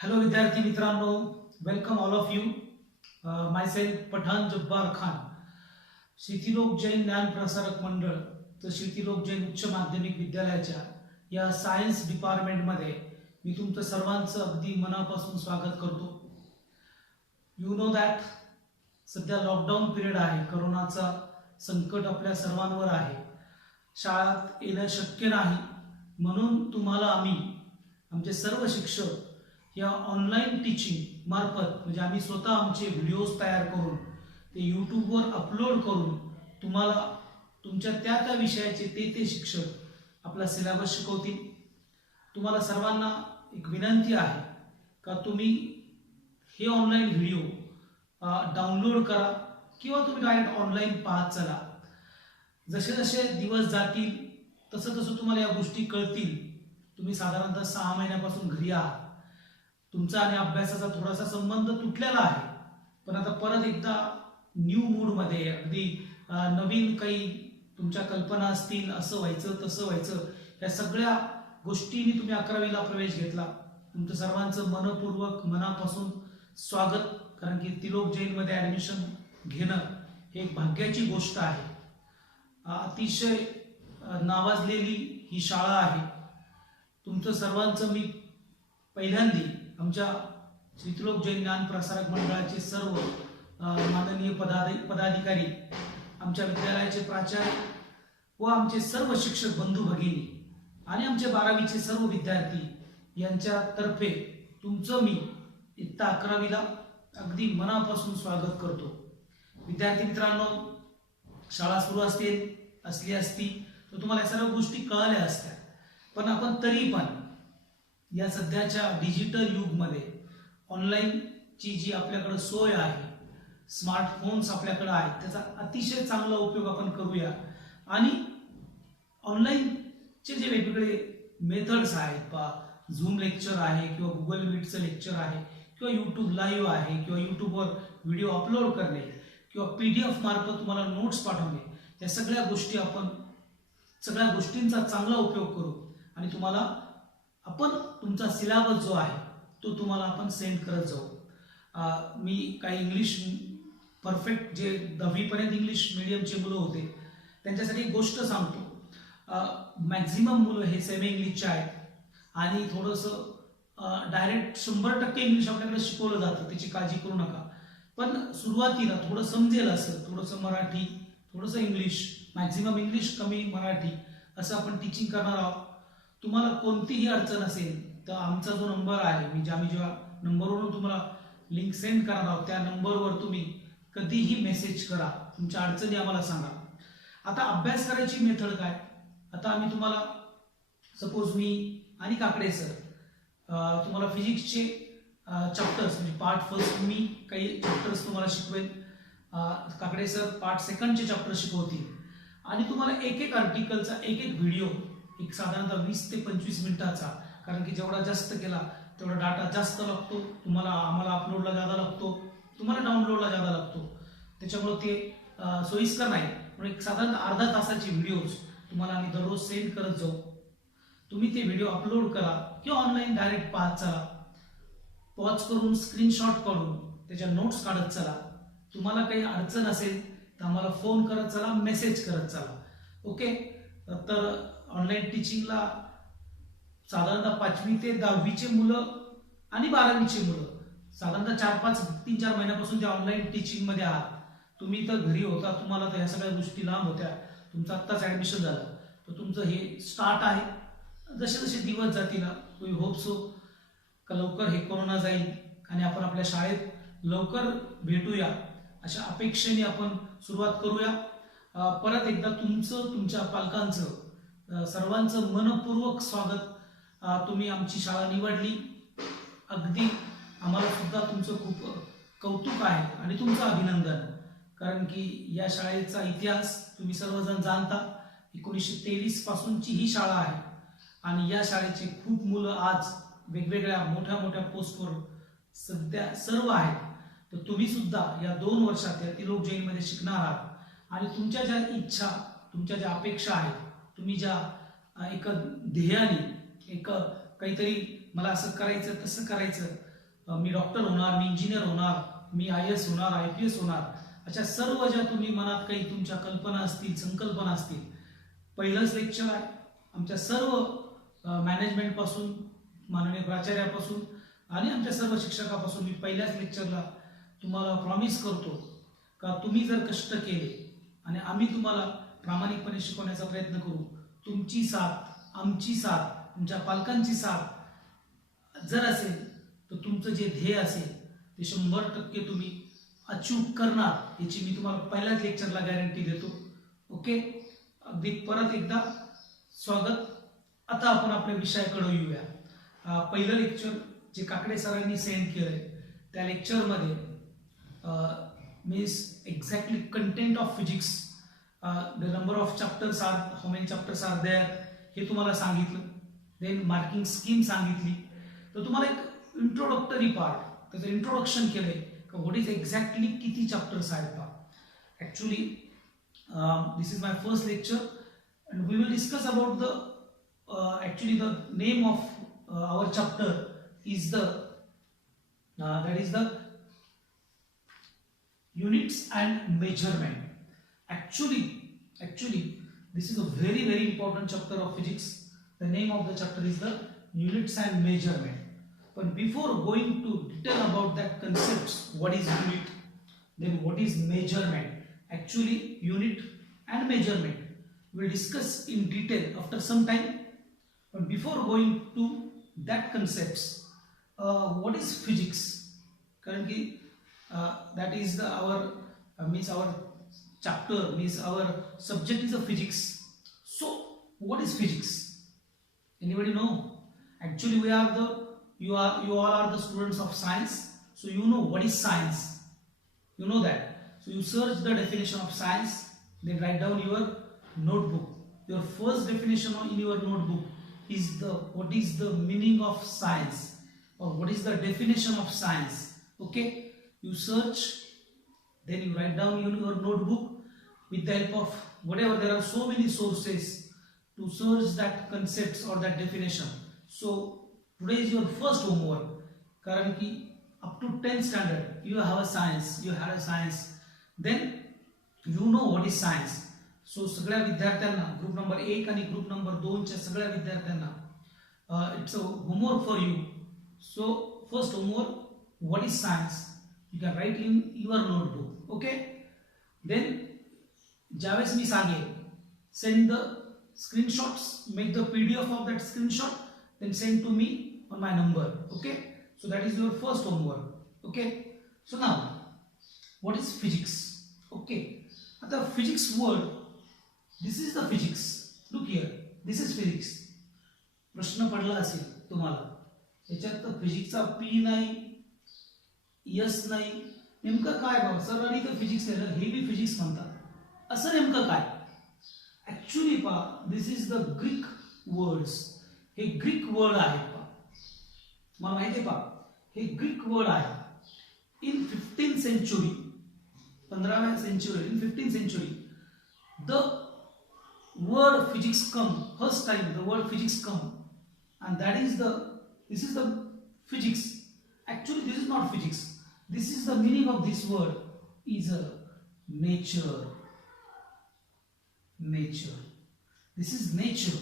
Hello विद्यार्थी मित्रांनो, welcome all of you. Myself Pathan Jabbar Khan. Shri Tilok Jain Gyan Prasarak मंडळ तर श्रीतिलोक जैन उच्च माध्यमिक विद्यालयाच्या या सायन्स डिपार्टमेंटमध्ये मी तुमचं सर्वांचं अगदी मनापासून स्वागत करतो. यू नो दॅट सध्या लॉकडाऊन पिरियड आहे. करोनाचा संकट आपल्या सर्वांवर आहे. शाळेत येणं शक्य नाही, म्हणून तुम्हाला आमचे सर्व शिक्षक या ऑनलाईन टीचिंग मार्फत म्हणजे आम्ही स्वतः आमचे व्हिडिओज तयार करून ते यूट्यूबवर अपलोड करून तुम्हाला तुमच्या त्या विषयाचे ते शिक्षक आपला सिलेबस शिकवतील. तुम्हाला सर्वांना एक विनंती आहे का तुम्ही हे ऑनलाईन व्हिडिओ डाउनलोड करा किंवा तुम्ही डायरेक्ट ऑनलाईन पाहत चला. जसे जसे दिवस जातील तसं तसं तुम्हाला या गोष्टी कळतील. तुम्ही साधारणतः 6 महिन्यापासून घरी आहात. तुमचा आणि अभ्यासाचा थोडासा संबंध तुटलेला आहे, पण आता परत एकदा न्यू मूडमध्ये अगदी नवीन काही तुमच्या कल्पना असतील, असं व्हायचं तसं व्हायचं, या सगळ्या गोष्टींनी तुम्ही 11वीला प्रवेश घेतला. तुमचं सर्वांचं मनपूर्वक मनापासून स्वागत. कारण की तिलोक जैनमध्ये ॲडमिशन घेणं हे एक भाग्याची गोष्ट आहे. अतिशय नावाजलेली ही शाळा आहे. तुमचं सर्वांचं मी पहिल्यांदा आमच्या श्रीतिलोक जैन ज्ञान प्रसारक मंडळाचे सर्व माननीय पदाधिकारी, आमच्या विद्यालयाचे प्राचार्य व आमचे सर्व शिक्षक बंधू भगिनी आणि आमचे 12वीचे सर्व विद्यार्थी यांच्यातर्फे तुमचं मी इयत्ता 11वीला अगदी मनापासून स्वागत करतो. विद्यार्थी मित्रांनो, शाळा सुरू असली असती तर तुम्हाला या सर्व गोष्टी कळल्या असत्या, पण आपण तरी पण या सध्याच्या डिजिटल युगमध्ये ऑनलाईनची जी आपल्याकडे सोय आहे, स्मार्टफोन्स आपल्याकडे आहेत, त्याचा अतिशय चांगला उपयोग आपण करूया. आणि ऑनलाईनचे जे वेगवेगळे मेथड्स आहेत, झूम लेक्चर आहे किंवा गुगल मीटचं लेक्चर आहे किंवा यूट्यूब लाईव्ह आहे किंवा यूट्यूबवर व्हिडिओ अपलोड करणे किंवा PDF मार्फत तुम्हाला नोट्स पाठवणे, या सगळ्या गोष्टींचा चांगला उपयोग करू आणि तुम्हाला आपण तुमचा सिलेबस जो आहे तो तुम्हाला आपण सेंड करत जाऊ. मी काही इंग्लिश परफेक्ट जे 10वीपर्यंत इंग्लिश मीडियमचे मुलं होते त्यांच्यासाठी एक गोष्ट सांगतो. मॅक्झिमम मुलं हे सेमी इंग्लिशचे आहेत आणि थोडंसं डायरेक्ट 100% इंग्लिश आपल्याकडे शिकवलं जातं, त्याची काळजी करू नका. पण सुरुवातीला थोडं समजेल असं, थोडंसं मराठी, थोडंसं इंग्लिश, मॅक्झिमम इंग्लिश कमी मराठी असं आपण टीचिंग करणार आहोत. तुम्हाला कोणतीही अडचण असेल तर आमचा जो नंबर आहे, आम्ही जेव्हा नंबरवरून तुम्हाला लिंक सेंड करणार आहोत त्या नंबरवर तुम्ही कधीही मेसेज करा, तुमच्या अडचणी आम्हाला सांगा. आता अभ्यास करायची मेथड काय? आता आम्ही तुम्हाला सपोज मी आणि काकडे सर तुम्हाला फिजिक्सचे चॅप्टर्स म्हणजे पार्ट फर्स्ट मी काही चॅप्टर्स तुम्हाला शिकवेल. काकडे सर पार्ट सेकंडचे चॅप्टर शिकवतील आणि तुम्हाला एक आर्टिकलचा एक व्हिडिओ एक साधारणतः 20 ते 25 मिनिटाचा, कारण की जेवढा जास्त केला तेवढा डाटा जास्त लागतो. आम्हाला अपलोडला जादा लागतो, तुम्हाला डाउनलोडला जादा लागतो, त्याच्यामुळे ते सोयीस्कर नाही. म्हणून एक साधारणतः अर्धा तासाची व्हिडिओज तुम्हाला आम्ही दररोज सेंड करत जाऊ. तुम्ही ते व्हिडिओ अपलोड करा किंवा ऑनलाईन डायरेक्ट पाहत चला. पॉज करून स्क्रीनशॉट काढून त्याच्या नोट्स काढत चला. तुम्हाला काही अडचण असेल तर आम्हाला फोन करत चला, मेसेज करत चला. ओके. तर ऑनलाईन टीचिंगला साधारणतः 5वी ते 10वीचे मुलं आणि 12वीचे मुलं साधारणतः 3-4 महिन्यापासून त्या ऑनलाईन टीचिंगमध्ये आहात. तुम्ही तर घरी होता, तुम्हाला तर ह्या सगळ्या गोष्टी लांब होत्या, तुमचं आत्ताच ॲडमिशन झालं, तर तुमचं हे स्टार्ट आहे. जसे जसे दिवस जातील वी होप सो का लवकर हे कोरोना जाईल आणि आपण आपल्या शाळेत लवकर भेटूया, अशा अपेक्षेने आपण सुरुवात करूया. परत एकदा तुमचं, तुमच्या पालकांचं सर्वांचं मनपूर्वक स्वागत. तुम्ही आमची शाळा निवडली, अगदी आम्हाला सुद्धा तुमचं खूप कौतुक आहे आणि तुमचं अभिनंदन. कारण की या शाळेचा इतिहास तुम्ही सर्वजण जाणता. 1923 पासूनची ही शाळा आहे आणि या शाळेचे खूप मुलं आज वेगवेगळ्या मोठ्या मोठ्या पोस्टवर सध्या सर्व आहेत. तर तुम्ही सुद्धा या 2 वर्षात या तिलोक जैनमध्ये शिकणार आहात आणि तुमच्या ज्या इच्छा, तुमच्या ज्या अपेक्षा आहेत, तुम्ही ज्या एक ध्येयाने एक काहीतरी मला असं करायचं तसं करायचं मी डॉक्टर होणार, मी इंजिनियर होणार, मी IAS होणार, IPS होणार, अशा सर्व ज्या तुम्ही मनात काही तुमच्या कल्पना असतील, संकल्पना असतील, पहिलंच लेक्चर आहे. आमच्या सर्व मॅनेजमेंट पासून, माननीय प्राचार्यापासून आणि आमच्या सर्व शिक्षकापासून मी पहिल्याच लेक्चरला तुम्हाला प्रॉमिस करतो का तुम्ही जर कष्ट केले आणि आम्ही तुम्हाला प्रामाणिकपणे शिकवण्याचा प्रयत्न करू, तुमची साथ, आमची साथ, तुमच्या पालकांची साथ जर असेल तर तुमचं जे ध्येय असेल ते 100% तुम्ही अचीव करणार याची मी तुम्हाला पहिल्याच लेक्चरला गॅरंटी देतो. ओके, अगदी परत एकदा स्वागत. आता आपण आपल्या विषयाकडे येऊया. पहिलं लेक्चर जे काकडे सरांनी सेंड केलंय त्या लेक्चरमध्ये means exactly content of physics, the number of chapters are, how many chapters are there हे तुम्हाला सांगितलं. देन मार्किंग स्कीम सांगितली. तर तुम्हाला एक इंट्रोडक्टरी पार्ट, त्याचं इंट्रोडक्शन केलंय का व्हॉट इज एक्झॅक्टली किती चॅप्टर्स आहेत पहा. Actually this is my first lecture and we will discuss about the actually the name of our chapter is the that is the units and measurement. Actually this is a very important chapter of physics. The name of the chapter is the units and measurement. But before going to detail about that concepts, what is unit, then what is measurement, actually unit and measurement we'll discuss in detail after some time. But before going to that concepts, what is physics? Currently, that is our means our chapter, means our subject is a physics. So, what is physics? Anybody know? Actually, you all are the students of science, so you know what is science. You know that. So you search the definition of science, then write down your notebook. Your first definition in your notebook is what is the meaning of science, or what is the definition of science. Okay, you search, then you write down in your notebook with the help of whatever. There are so many sources to search that concepts or that definition. So today is your first homework. Currently up to 10th standard you have a science, you had a science, then you know what is science. सो सगळ्या विद्यार्थ्यांना, group number 1 आणि group number 2 च्या सगळ्या विद्यार्थ्यांना it's a homework for you. So first homework, what is science, you can write in your notebook. Okay, then ज्यावेळेस मी सांगेन send the screenshots, make the PDF of that screenshot, then send to me on my number. Okay, so that is your first homework. Okay, so now what is physics. Okay, आता physics word, this is the physics. Look here, this is physics. प्रश्न पडला असेल तुम्हाला, याच्यात तर फिजिक्सचा P नाही, S नाही, नेमकं काय बाबा सरांनी तर फिजिक्स लिहिलं, हे बी फिजिक्स म्हणतात, असं नेमकं काय. ऍक्च्युली पहा, this is the Greek words. हे ग्रीक वर्ड आहेत पहा, मला माहिती आहे पहा, हे ग्रीक वर्ड आहे. इन 15th century, 15व्या century, in 15th century the word physics come, first time the word physics come, and this is the physics. Actually this is not physics, this is the meaning of this word is a nature. This is nature.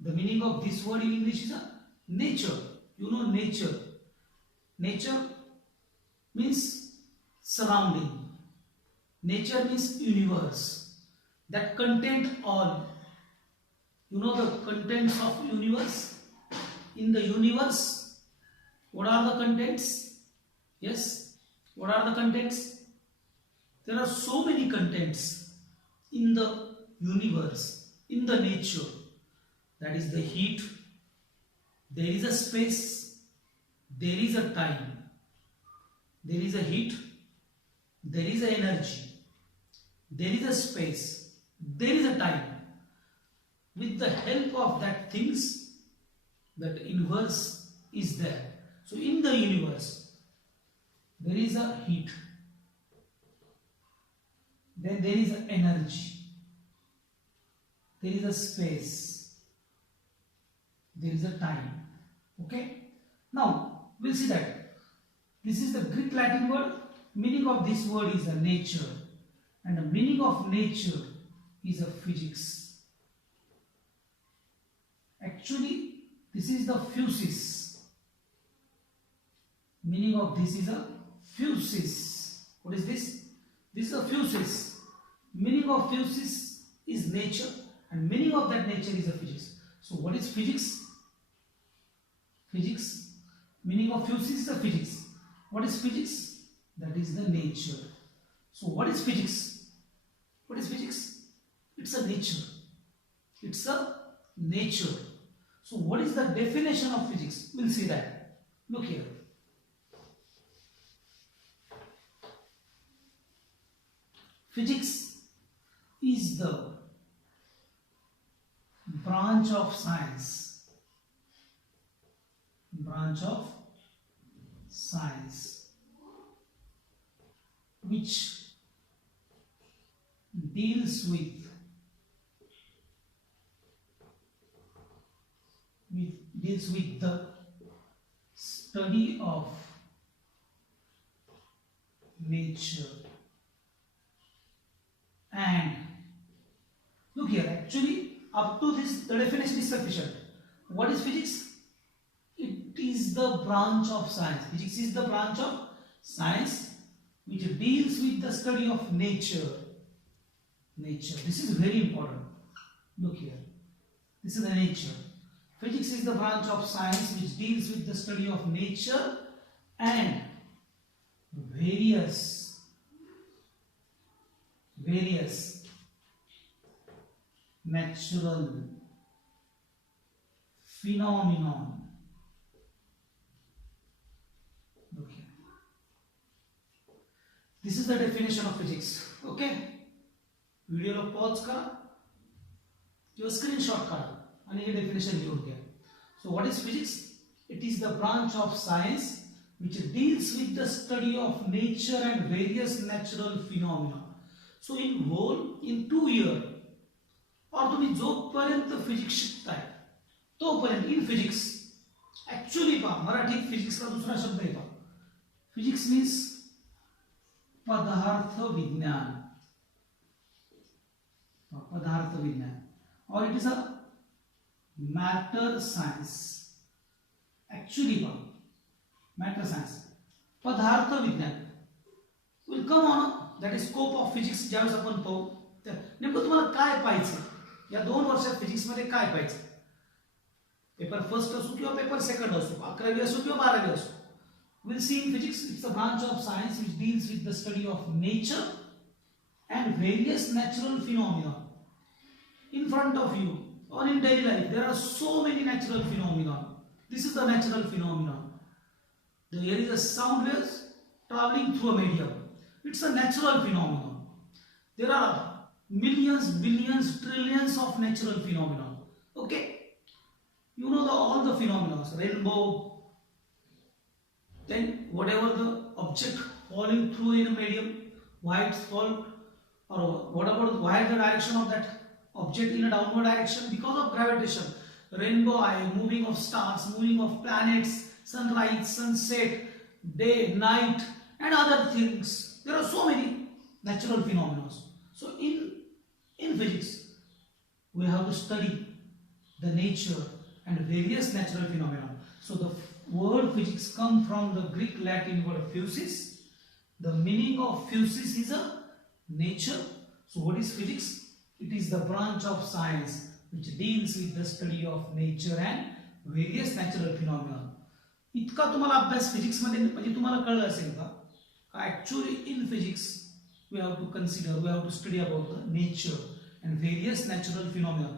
The meaning of this word in English is a nature. You know nature means surrounding. Nature means universe that content all. You know the contents of universe. In the universe, what are the contents? Yes, what are the contents? There are so many contents in the universe, in the nature. That is the heat, there is a space, there is a time. There is a heat, there is a energy, there is a space, there is a time. With the help of that things, that universe is there. So in the universe, there is a heat, then there is an energy, there is a space, there is a time. Okay, now we'll see that This is the Greek Latin word. Meaning of this word is a nature, and the meaning of nature is a physics. Actually, this is the physis. Meaning of this is a physis. What is this? This is a physis. Meaning of physis is nature, and meaning of that nature is a physics. So what is physics? Physics. Meaning of physics is a physics. What is physics? That is the nature. So what is physics? What is physics? It's a nature. It's a nature. So what is the definition of physics? We'll see that. Look here. Physics is the branch of science. Branch of science which deals with the study of nature. And look here, actually up to this the definition is sufficient. What is physics? It is the branch of science. Physics is the branch of science which deals with the study of nature. Nature. This is very important. Look here. This is the nature. Physics is the branch of science which deals with the study of nature and various natural phenomenon. Look here. This is the definition of physics. Okay. व्हिडिओला pause करा किंवा screenshot काढा आणि हे definition लिहून घ्या. So what is physics? It is the branch of science which deals with the study of nature and various natural phenomena. So in whole, in 2 year, or तुम्ही जोपर्यंत physics शिकताय तोपर्यंत in physics actually पहा मराठीत फिजिक्सला दुसरा शब्द आहे पहा. Physics means पदार्थ विज्ञान. पदार्थ विज्ञान और it is a matter science. Actually पहा matter science पदार्थ विज्ञान will come on that is scope of physics. ज्यावेळेस आपण पाहू नेमकं तुम्हाला काय पाहायचं या 2 वर्षात फिजिक्स मध्ये काय पाहायचं. पेपर फर्स्ट असो किंवा पेपर सेकंड असो 11वी असो किंवा 12वी असो. we'll see in physics it's a branch of science which deals with the study of nature and various natural phenomena. In front of you or in daily life there are so many natural phenomena. This is the natural phenomenon. There is a sound waves traveling through a medium. It's a natural phenomenon. There are millions, billions, trillions of natural phenomena. Okay, you know all the phenomena. Rainbow. Then whatever the object falling through in a medium, why it's fall, or what about why the direction of that object in a downward direction because of gravitation. Rainbow eye, moving of stars, moving of planets. Sunrise, sunset, day, night, and other things. There are so many natural phenomena. So in physics, we have to study the nature and various natural phenomena. So the word physics comes from the Greek Latin word physis. The meaning of physis is a nature. So what is physics? It is the branch of science which deals with the study of nature and various natural phenomena. इतका तुम्हाला अभ्यास physics मध्ये म्हणजे तुम्हाला कळलं असेल का actually in physics we have to consider we have to study about the nature and various natural phenomena.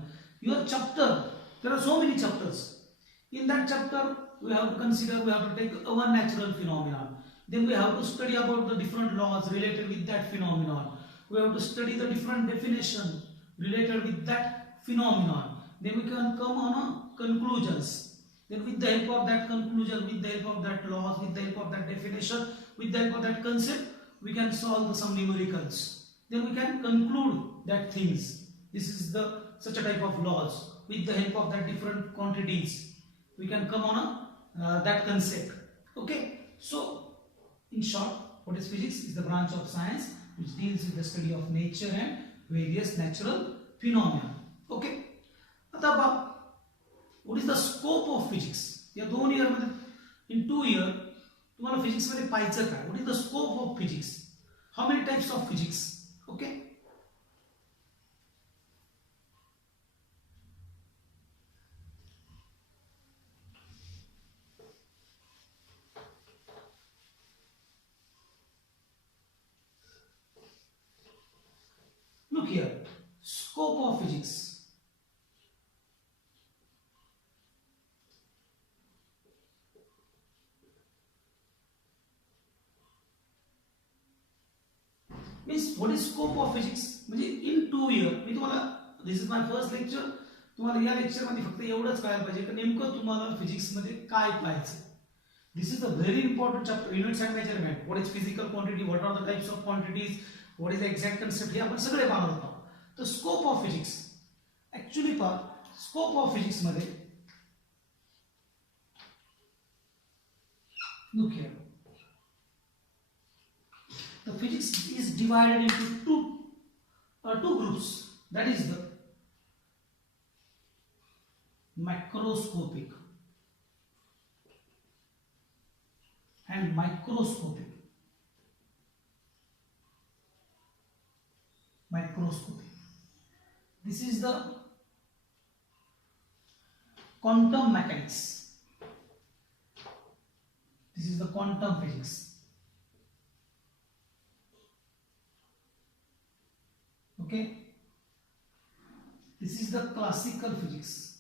Your chapter there are so many chapters. In that chapter we have to consider we have to take one natural phenomena. Then we have to study about the different laws related with that phenomena. We have to study the different definition related with that phenomena. Then we can come on a conclusions. Then with the help of that conclusion, with the help of that laws, with the help of that definition, with the help of that concept, we can solve some numericals. Then we can conclude that things. This is the such a type of laws. With the help of that different quantities, we can come on a that concept. Okay. So In short, what is physics? Is the branch of science which deals with the study of nature and various natural phenomena. Okay. आता what is the scope of physics? या 2 year मध्ये in 2 year तुम्हाला physics मध्ये पाहायचं काय? What is the scope of physics? How many types of physics? Okay. Look here, scope of physics. Means what is scope of physics? म्हणजे in 2 year मी तुम्हाला this is my first lecture. तुम्हाला या lecture मध्ये फक्त एवढंच कळायला पाहिजे की नेमकं तुम्हाला फिजिक्स मध्ये काय पाहायचं. This is a very important chapter. Units and measurement. What is physical quantity? What are the types of quantities? What is the exact concept? हे आपण सगळे पाहणार आहोत. तर scope of physics actually scope of physics मध्ये look here, the physics is divided into two groups, that is the macroscopic and microscopic. This is the quantum mechanics. This is the quantum physics. Okay. This is the classical physics.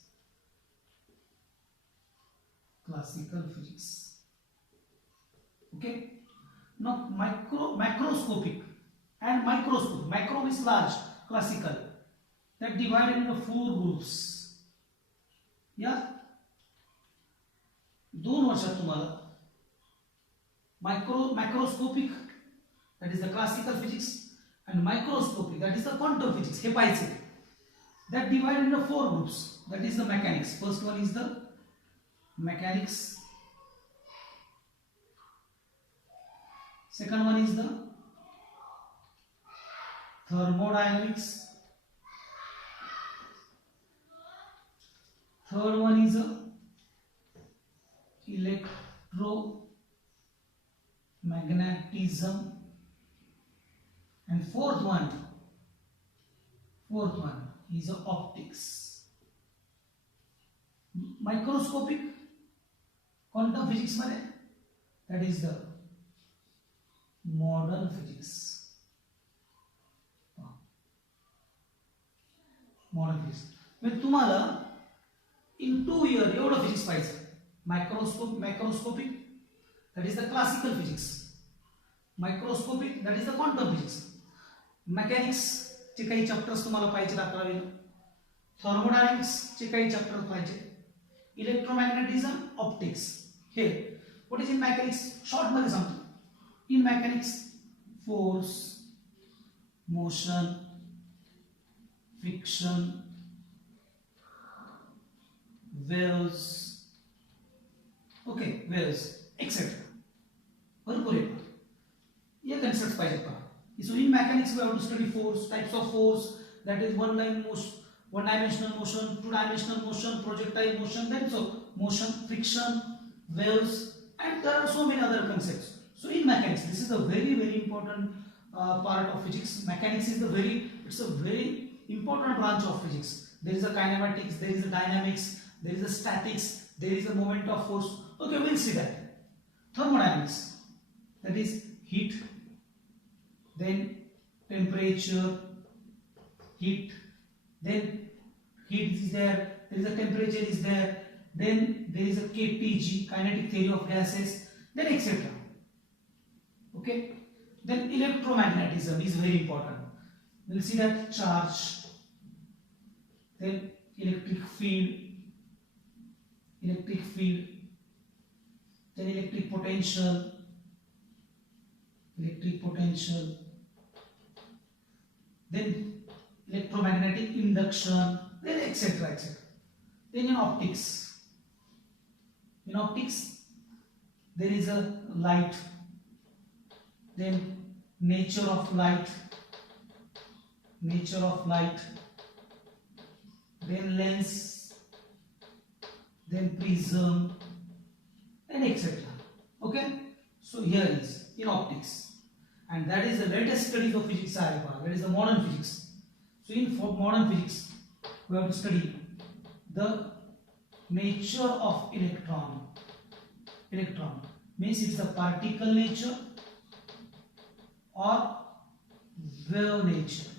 Okay. Now macroscopic and microscopic. Macro is large, classical. That divided into 4 groups. या 2 वर्षात तुम्हाला macroscopic, that is the classical physics, and microscopic, that is the quantum physics. हे पाहायचे. That divided into 4 groups. That is the mechanics. First one is the mechanics. Second one is the thermodynamics. Third one is a electromagnetism, and fourth one is a optics. Microscopic quantum physics मध्ये that is the modern physics. Modern physics म्हणजे तुम्हाला in 2 year एवढं physics पाहिजे. Macroscopic, that is the classical physics. Microscopic, that is the quantum physics. Mechanics चे काही chapters तुम्हाला पाहिजे 11वी. Thermodynamics चे काही चॅप्टर्स पाहिजे. Electromagnetism, optics. Here, what is in mechanics? Short मध्ये सांगतो. In mechanics, force, motion, friction, waves, okay, waves, etc. भरपूर आहे. ये concepts पाहिजे पहा. So in mechanics we have to study force, types of force, that is one dimensional motion, 2-dimensional motion, projectile motion, then so motion, friction, waves, and there are so many other concepts. So in mechanics, this is a very important part of physics. Mechanics is it's a very important branch of physics. There is a kinematics, there is a dynamics, there is a statics, there is a moment of force. Okay, we'll see that. Thermodynamics, that is heat, then temperature, heat, then heat is there is a temperature is there, then there is a KTG, kinetic theory of gases, then etc. Okay, then electromagnetism is very important. We'll see that charge, then electric field, then electric potential, then electromagnetic induction, then etc. Then in optics there is a light, then nature of light, then lens, then prism, and etc. Okay, so here is in optics, and that is the latest study of physics alpha, that is the modern physics. So in modern physics we have to study the nature of electron. Electron means it's a particle nature or wave nature.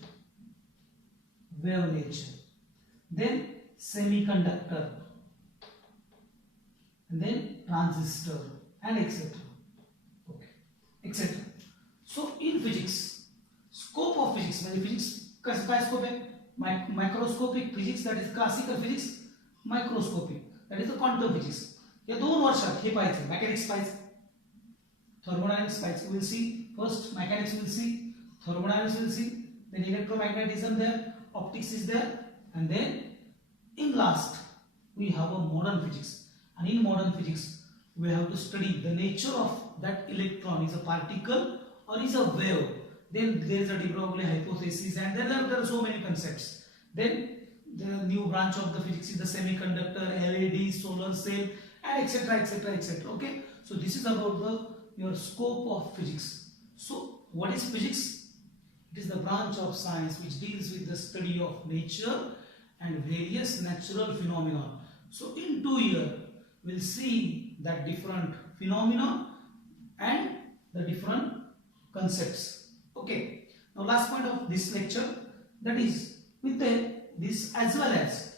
Then semiconductor, and then transistor, and etc. Okay, etc. So in physics, scope of physics म्हणजे physics काय scope आहे? Microscopic physics, that is classical physics, microscopic, that is the quantum physics. या 2 वर्षात हे पाहायचं, mechanics पाहायचं, thermodynamics पाहायचं. We will see first mechanics, we will see thermodynamics, we will see, then electromagnetism there, optics is there, and then in last we have a modern physics. And in modern physics we have to study the nature of that electron, is a particle or is a wave. Then there is a de Broglie hypothesis, and then there are so many concepts. Then the new branch of the physics is the semiconductor, LED, solar cell, and etc, etc, etc. Okay, so this is about your scope of physics. So what is physics? It is the branch of science which deals with the study of nature and various natural phenomena. So in 2 years we'll see that different phenomena and the different concepts. Okay, now last point of this lecture, that is with this as well as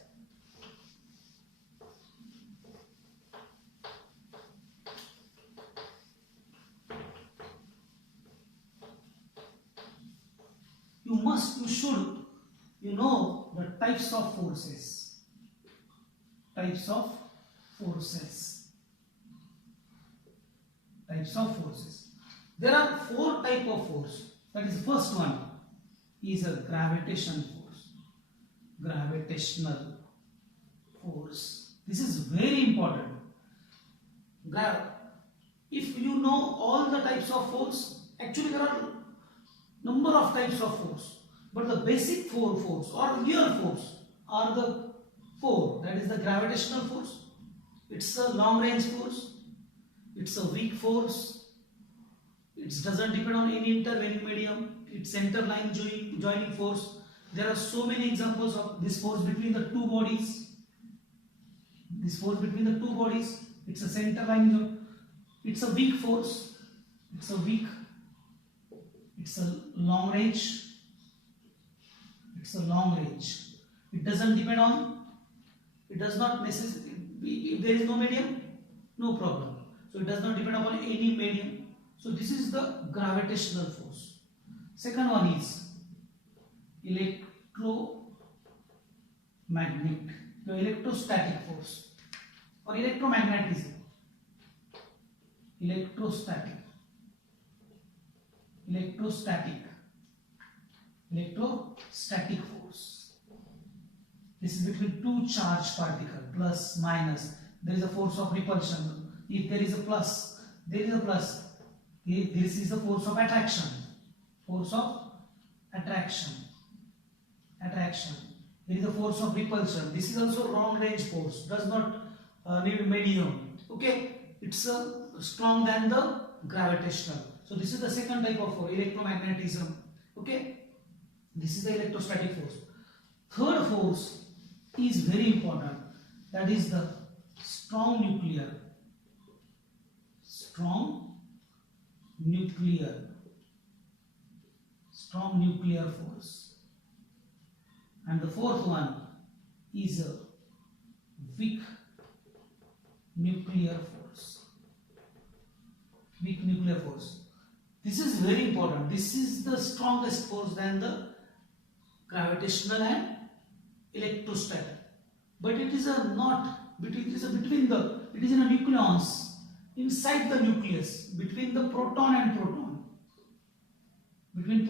you should know the types of forces. Types of forces. There are 4 types of force. That is, the first one is a gravitational force. This is very important. If you know all the types of force, actually there are number of types of force, but the basic 4 force or real force are the 4. That is the gravitational force, it's a long range force, it's a weak force, it doesn't depend on any intervening medium, it's center line joining force. There are so many examples of this force between the 2 bodies. It's a center line joint. It's a weak force, it's a long range, it doesn't depend on, it does not necessarily, if there is no medium, no problem, so it does not depend upon any medium. So this is the gravitational force. Second one is electrostatic force or electromagnetism. Electrostatic force. This is between 2 charged particles, plus minus. There is a force of repulsion. If there is a plus, there is a plus. This is the force of attraction. There is a force of repulsion. This is also long range force, does not need medium. Okay, it's strong than the gravitational. So this is the second type of force, electromagnetism. Okay, this is the electrostatic force. Third force is very important, that is the strong nuclear force. And the fourth one is a weak nuclear force. This is very important. This is the strongest force than the gravitational and electrostatic. But it is it is in a nucleons, inside the nucleus, between the proton and proton, or between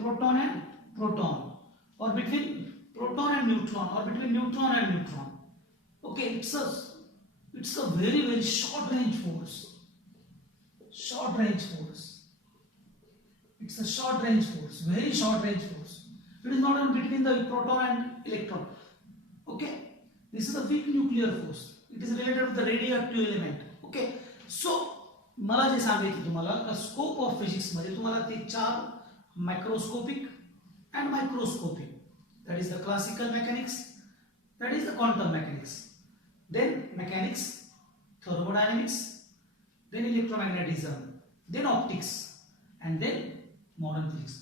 proton and neutron, or between neutron and neutron. Okay, it's a very, very short range force. It It's a short range force, very short range force. It is not between the proton and electron. Okay, this is a weak nuclear force. It is related to the radioactive element. Okay, so मला जे सांगायचं तुम्हाला scope of physics मध्ये तुम्हाला ते चार macroscopic and microscopic, that is the classical mechanics, that is the quantum mechanics, then mechanics, thermodynamics, then electromagnetism, then optics, and then modern physics.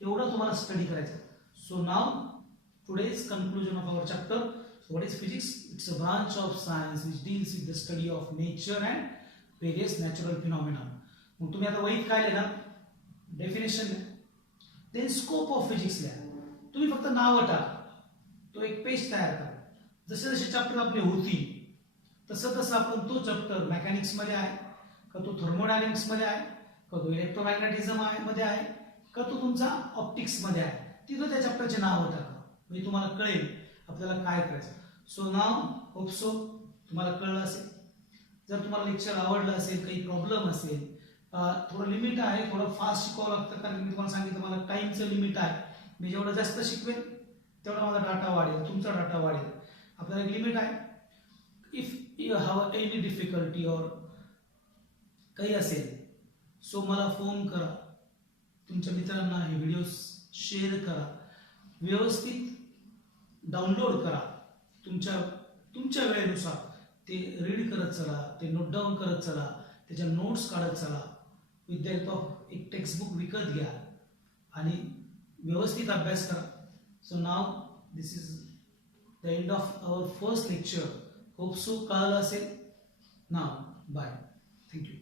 एवढं तुम्हाला study करायचं. So now today's conclusion of our chapter. So what is physics? It's a branch of science which deals with the study of nature and various natural phenomena. मग तुम्ही आता वहीत काय लिहा? Definition लिहा. Then scope of physics लिहा. तुम्ही फक्त नाव टाका, तो एक पेज तयार करा. जसे जसे चॅप्टर आपले होतील तसं तसं आपण तो चॅप्टर मेकॅनिक्स मध्ये आहे का, तो थर्मोडायनॅमिक्स मध्ये आहे का, तो इलेक्ट्रोमॅग्नेटिझम मध्ये आहे का, तो तुमचा ऑप्टिक्स मध्ये आहे, तिथं त्या चॅप्टरचे नाव टाका. म्हणजे तुम्हाला कळेल आपल्याला काय करायचं. सो नाव होप सो तुम्हाला कळलं असेल. जर तुम्हाला लेक्चर आवडलं असेल, काही प्रॉब्लेम असेल, थोडं लिमिट आहे, थोडं फास्ट शिकावं लागतं, कारण मी तुम्हाला सांगितलं मला टाइमचं लिमिट आहे. मी जेवढं जास्त शिकवेन तेवढा माझा डाटा वाढेल, तुमचा डाटा वाढेल. आपल्याला एक लिमिट आहे. If you have any difficulty और काही असेल सो मला फोन करा, तुमच्या मित्रांना हे व्हिडिओ शेअर करा, व्यवस्थित डाउनलोड करा, तुमच्या वेळेनुसार ते रीड करत चला, ते नोट डाऊन करत चला, त्याच्या नोट्स काढत चला. विथ द हेल्प ऑफ एक टेक्स्टबुक विकत घ्या आणि व्यवस्थित अभ्यास करा. So now this is the end of our first lecture. Hope so कळलं असेल. Now bye, thank you.